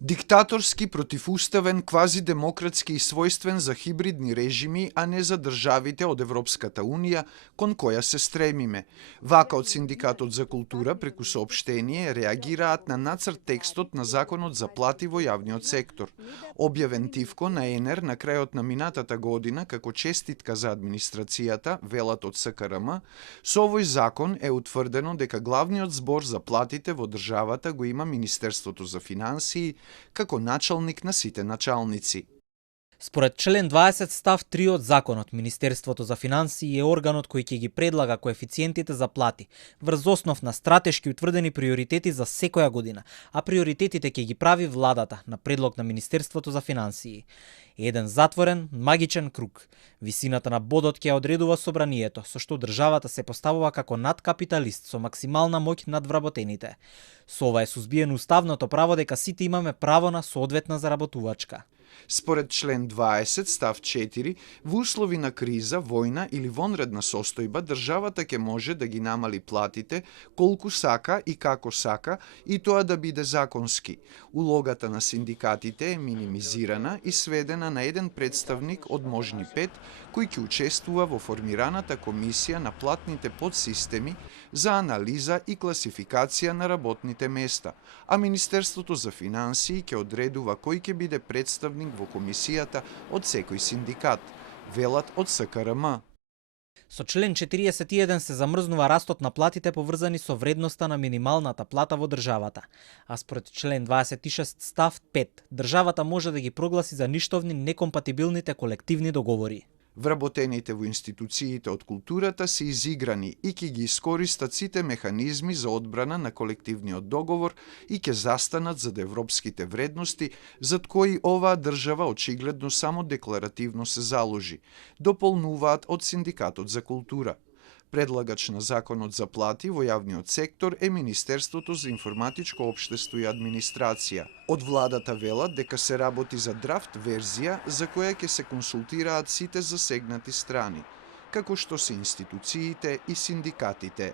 Диктаторски, противуставен, квазидемократски и својствен за хибридни режими, а не за државите од Европската Унија кон која се стремиме. Вака од Синдикатот за култура преку соопштение реагираат на нацрт текстот на Законот за плати во јавниот сектор. Објавен тивко на ЕНЕР на крајот на минатата година како честитка за администрацијата, велат од СКРМ, со овој закон е утврдено дека главниот збор за платите во државата го има Министерството за финансии, како началник на сите началници. Според член 20 став 3 од законот, Министерството за финансии е органот кој ќе ги предлага коефициентите за плати врз основ на стратешки утврдени приоритети за секоја година, а приоритетите ќе ги прави владата на предлог на Министерството за финансии. Еден затворен, магичен круг. Висината на бодот ќе одредува собранието, со што државата се поставува како надкапиталист со максимална моќ над вработените. Со ова е сузбиено уставното право дека сите имаме право на соодветна заработувачка. Според член 20 став 4, во услови на криза, војна или вонредна состојба, државата ќе може да ги намали платите колку сака и како сака, и тоа да биде законски. Улогата на синдикатите е минимизирана и сведена на еден представник од можни 5, кој ќе учествува во формираната комисија на платните подсистеми за анализа и класификација на работните места, а Министерството за финансии ќе одредува кој ќе биде представник во комисијата од секој синдикат, велат од СКРМ. Со член 41 се замрзнува растот на платите поврзани со вредноста на минималната плата во државата, а според член 26 став 5, државата може да ги прогласи за ништовни некомпатибилните колективни договори. Вработените во институциите од културата се изиграни и ќе ги искористат сите механизми за одбрана на колективниот договор и ќе застанат зад европските вредности, зад кои оваа држава очигледно само декларативно се заложи, дополнуваат од Синдикатот за култура. Предлагач на Законот за плати во јавниот сектор е Министерството за информатичко општество и администрација. Од владата велат дека се работи за драфт верзија за која ќе се консултираат сите засегнати страни, како што се институциите и синдикатите.